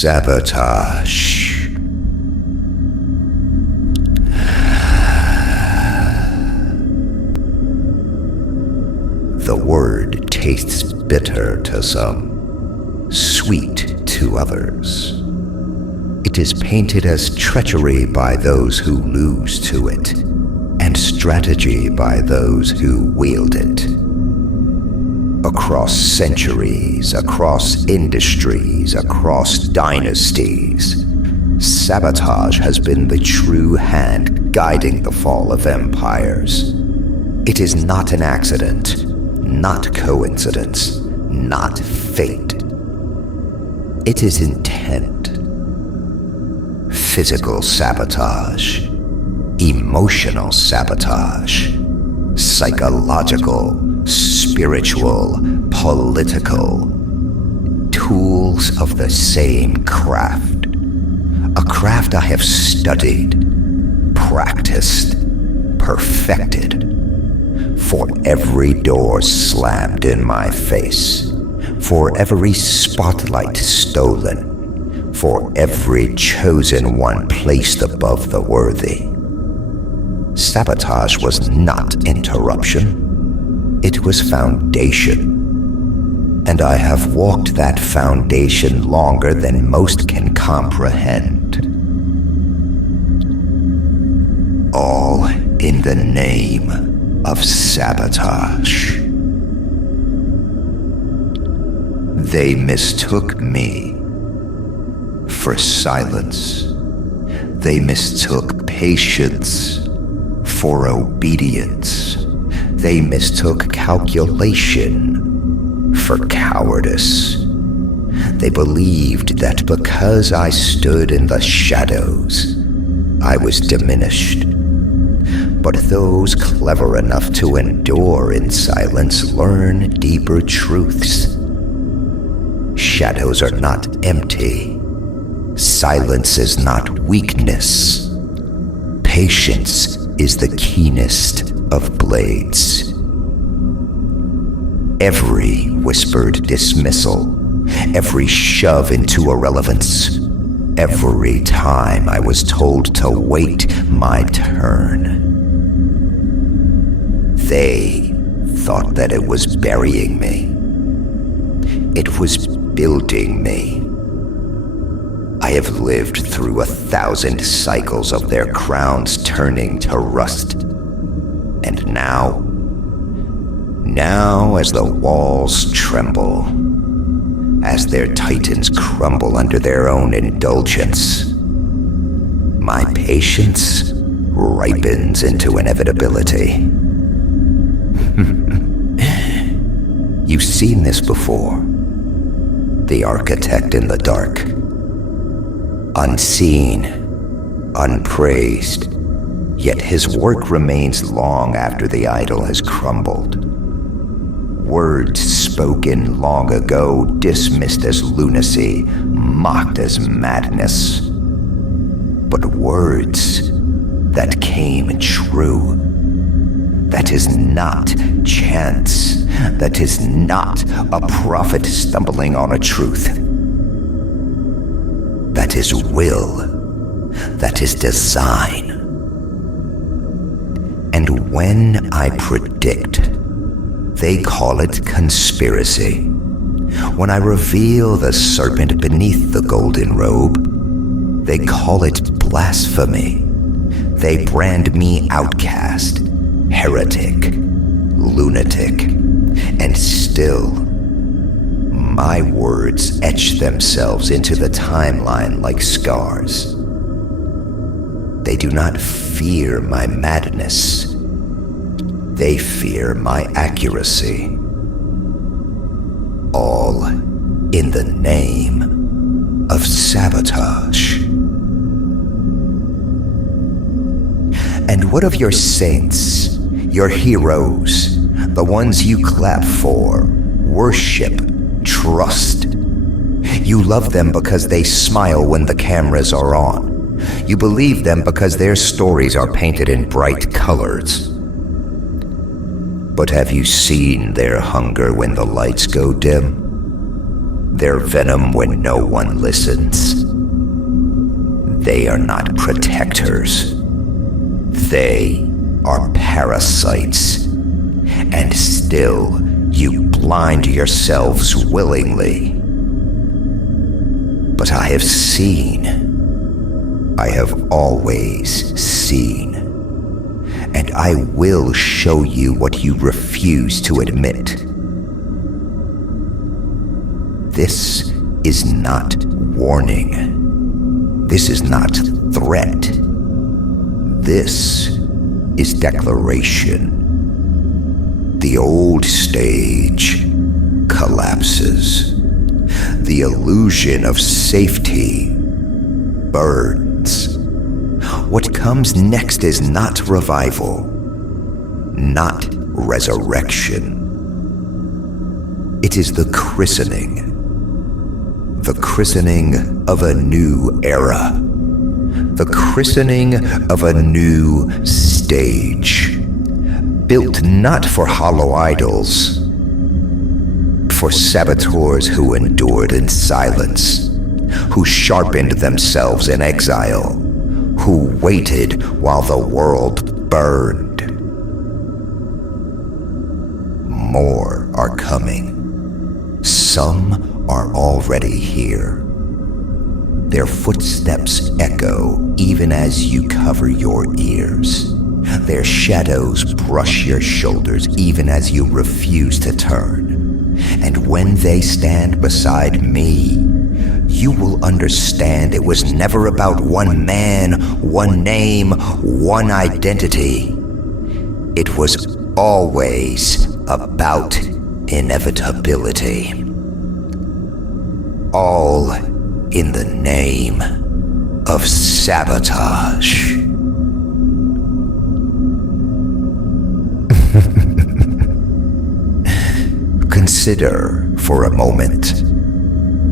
Sabotage. The word tastes bitter to some, sweet to others. It is painted as treachery by those who lose to it, and strategy by those who wield it. Across centuries, across industries, across dynasties, sabotage has been the true hand guiding the fall of empires. It is not an accident, not coincidence, not fate. It is intent. Physical sabotage, emotional sabotage, psychological, spiritual, political, tools of the same craft. A craft I have studied, practiced, perfected. For every door slammed in my face, for every spotlight stolen, for every chosen one placed above the worthy. Sabotage was not interruption, it was foundation. And I have walked that foundation longer than most can comprehend. All in the name of sabotage. They mistook me for silence. They mistook patience for obedience. They mistook calculation for cowardice. They believed that because I stood in the shadows, I was diminished. But those clever enough to endure in silence learn deeper truths. Shadows are not empty. Silence is not weakness. Patience is the keenest of blades. Every whispered dismissal, every shove into irrelevance, every time I was told to wait my turn. They thought that it was burying me. It was building me. I have lived through 1,000 cycles of their crowns turning to rust. And now as the walls tremble, as their titans crumble under their own indulgence, my patience ripens into inevitability. You've seen this before. The architect in the dark. Unseen, unpraised, yet his work remains long after the idol has crumbled. Words spoken long ago, dismissed as lunacy, mocked as madness. But words that came true. That is not chance. That is not a prophet stumbling on a truth. That is will. That is design. And when I predict, they call it conspiracy. When I reveal the serpent beneath the golden robe, they call it blasphemy. They brand me outcast, heretic, lunatic, and still, my words etch themselves into the timeline like scars. They do not fear my madness. They fear my accuracy. All in the name of sabotage. And what of your saints, your heroes, the ones you clap for, worship, trust? You love them because they smile when the cameras are on. You believe them because their stories are painted in bright colors. But have you seen their hunger when the lights go dim? their venom when no one listens. They are not protectors. They are parasites. And still, you blind yourselves willingly. But I have seen. I have always seen. And I will show you what you refuse to admit. This is not warning. This is not threat. This is declaration. The old stage collapses. The illusion of safety burns. What comes next is not revival, not resurrection. It is the christening of a new era, the christening of a new stage, built not for hollow idols, for saboteurs who endured in silence, who sharpened themselves in exile, who waited while the world burned. More are coming. Some are already here. Their footsteps echo even as you cover your ears. Their shadows brush your shoulders even as you refuse to turn. And when they stand beside me, you will understand it was never about one man, one name, one identity. It was always about inevitability. All in the name of sabotage. Consider for a moment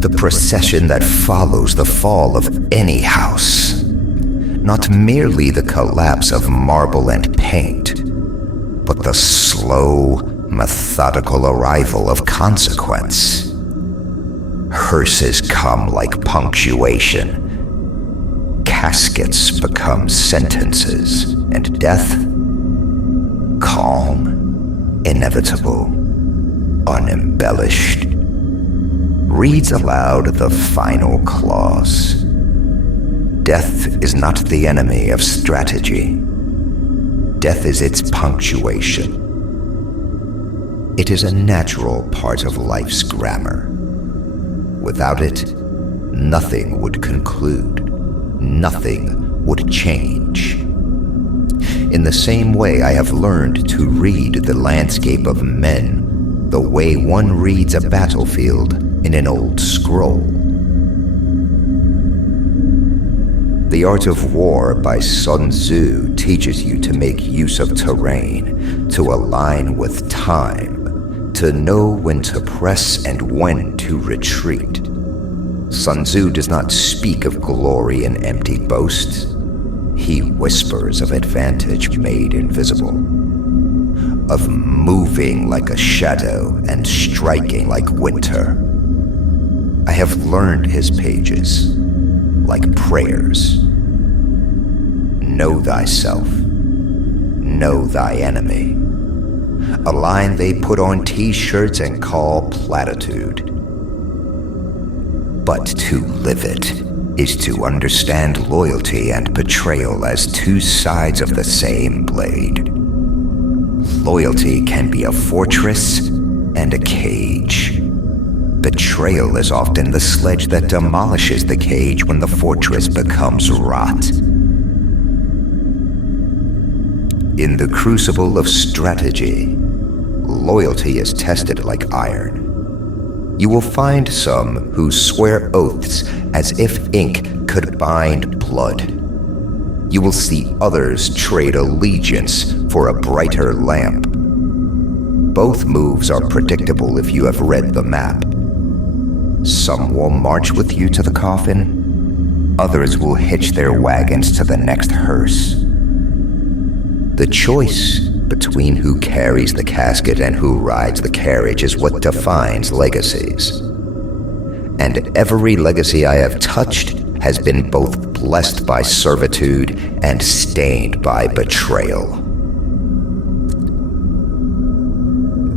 the procession that follows the fall of any house. Not merely the collapse of marble and paint, but the slow, methodical arrival of consequence. Hearses come like punctuation. Caskets become sentences, and death, calm, inevitable, unembellished, reads aloud the final clause. Death is not the enemy of strategy. Death is its punctuation. It is a natural part of life's grammar. Without it, nothing would conclude. Nothing would change. In the same way, I have learned to read the landscape of men the way one reads a battlefield in an old scroll. The Art of War by Sun Tzu teaches you to make use of terrain, to align with time, to know when to press and when to retreat. Sun Tzu does not speak of glory in empty boasts. He whispers of advantage made invisible, of moving like a shadow and striking like winter. I have learned his pages, like prayers. Know thyself. Know thy enemy. A line they put on t-shirts and call platitude. But to live it is to understand loyalty and betrayal as two sides of the same blade. Loyalty can be a fortress and a cage. Betrayal is often the sledge that demolishes the cage when the fortress becomes rot. In the crucible of strategy, loyalty is tested like iron. You will find some who swear oaths as if ink could bind blood. You will see others trade allegiance for a brighter lamp. Both moves are predictable if you have read the map. Some will march with you to the coffin. Others will hitch their wagons to the next hearse. The choice between who carries the casket and who rides the carriage is what defines legacies. and every legacy I have touched has been both blessed by servitude and stained by betrayal.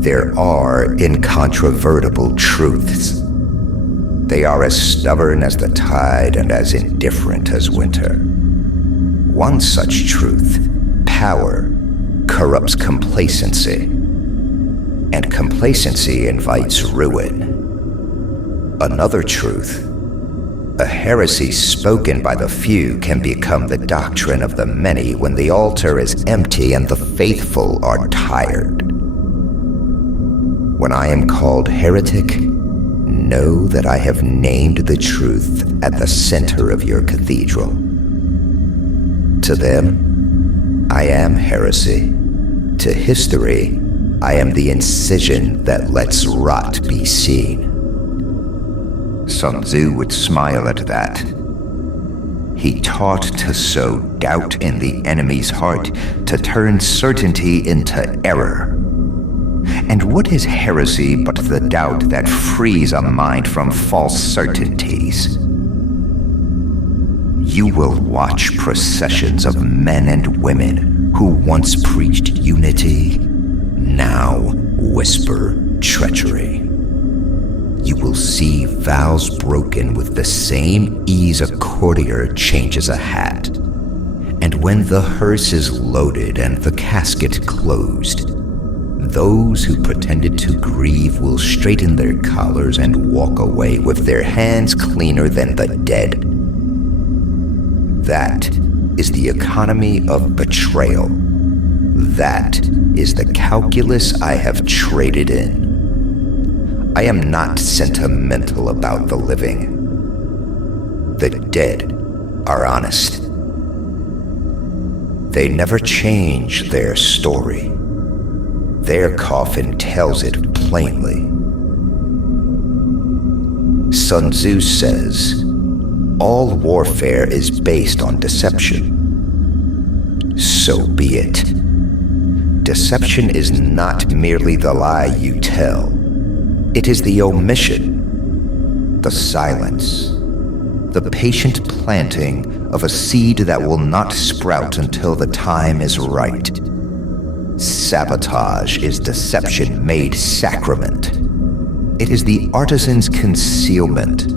There are incontrovertible truths. They are as stubborn as the tide and as indifferent as winter. One such truth, power, corrupts complacency, and complacency invites ruin. Another truth, a heresy spoken by the few can become the doctrine of the many when the altar is empty and the faithful are tired. When I am called heretic, know that I have named the truth at the center of your cathedral. To them, I am heresy. To history, I am the incision that lets rot be seen. Sun Tzu would smile at that. He taught to sow doubt in the enemy's heart, to turn certainty into error. And what is heresy but the doubt that frees a mind from false certainties? You will watch processions of men and women who once preached unity, now whisper treachery. You will see vows broken with the same ease a courtier changes a hat. And when the hearse is loaded and the casket closed, those who pretended to grieve will straighten their collars and walk away with their hands cleaner than the dead. That is the economy of betrayal. That is the calculus I have traded in. I am not sentimental about the living. The dead are honest. They never change their story. Their coffin tells it plainly. Sun Tzu says, all warfare is based on deception. So be it. Deception is not merely the lie you tell. It is the omission, the silence, the patient planting of a seed that will not sprout until the time is right. Sabotage is deception made sacrament. It is the artisan's concealment.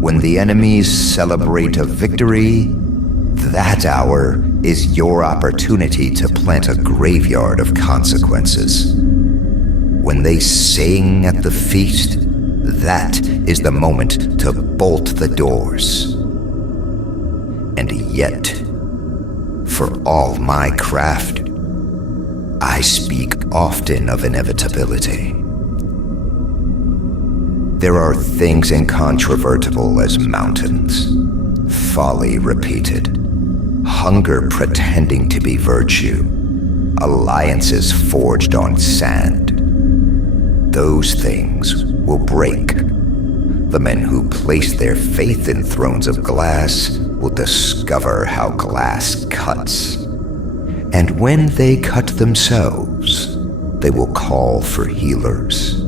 When the enemies celebrate a victory, that hour is your opportunity to plant a graveyard of consequences. When they sing at the feast, that is the moment to bolt the doors. And yet, for all my craft, I speak often of inevitability. There are things incontrovertible as mountains, folly repeated, hunger pretending to be virtue, alliances forged on sand. Those things will break. The men who place their faith in thrones of glass will discover how glass cuts. And when they cut themselves, they will call for healers.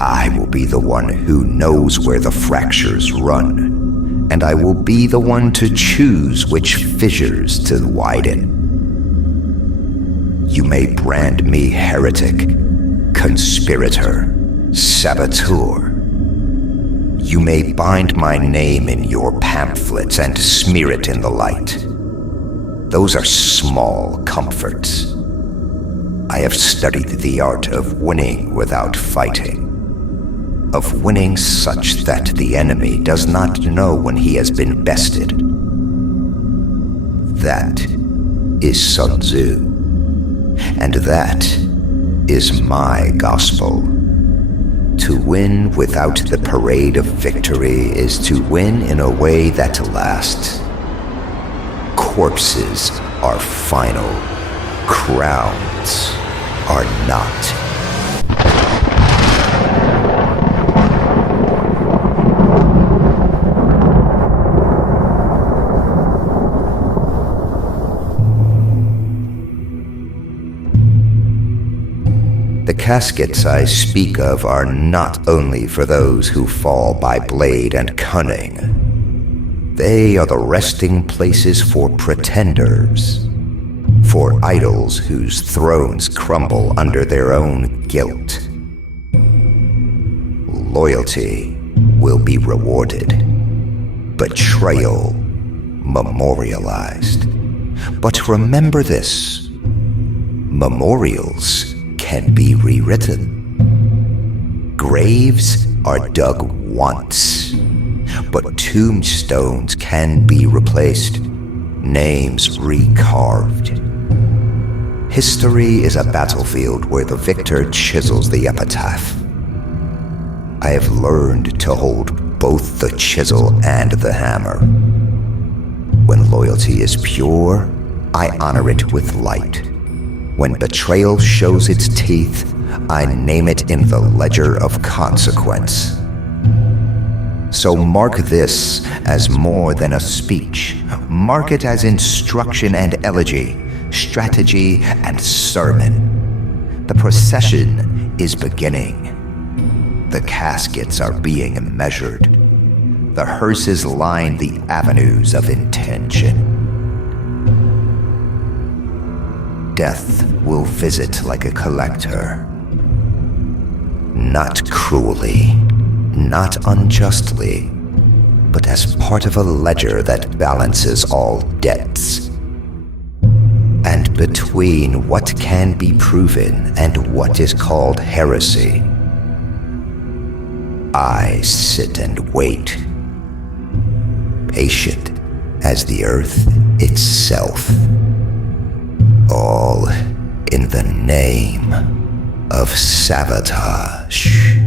I will be the one who knows where the fractures run, and I will be the one to choose which fissures to widen. You may brand me heretic, conspirator, saboteur. You may bind my name in your pamphlets and smear it in the light. Those are small comforts. I have studied the art of winning without fighting, of winning such that the enemy does not know when he has been bested. That is Sun Tzu, and that is my gospel. To win without the parade of victory is to win in a way that lasts. Corpses are final. Crowns are not. The caskets I speak of are not only for those who fall by blade and cunning. They are the resting places for pretenders, for idols whose thrones crumble under their own guilt. Loyalty will be rewarded, betrayal memorialized. But remember this, memorials can be rewritten. Graves are dug once, but tombstones can be replaced, names recarved. History is a battlefield where the victor chisels the epitaph. I have learned to hold both the chisel and the hammer. When loyalty is pure, I honor it with light. When betrayal shows its teeth, I name it in the ledger of consequence. So mark this as more than a speech. Mark it as instruction and elegy, strategy and sermon. The procession is beginning. The caskets are being measured. The hearses line the avenues of intention. Death will visit like a collector. Not cruelly, not unjustly, but as part of a ledger that balances all debts. And between what can be proven and what is called heresy, I sit and wait, patient as the earth itself. All in the name of sabotage.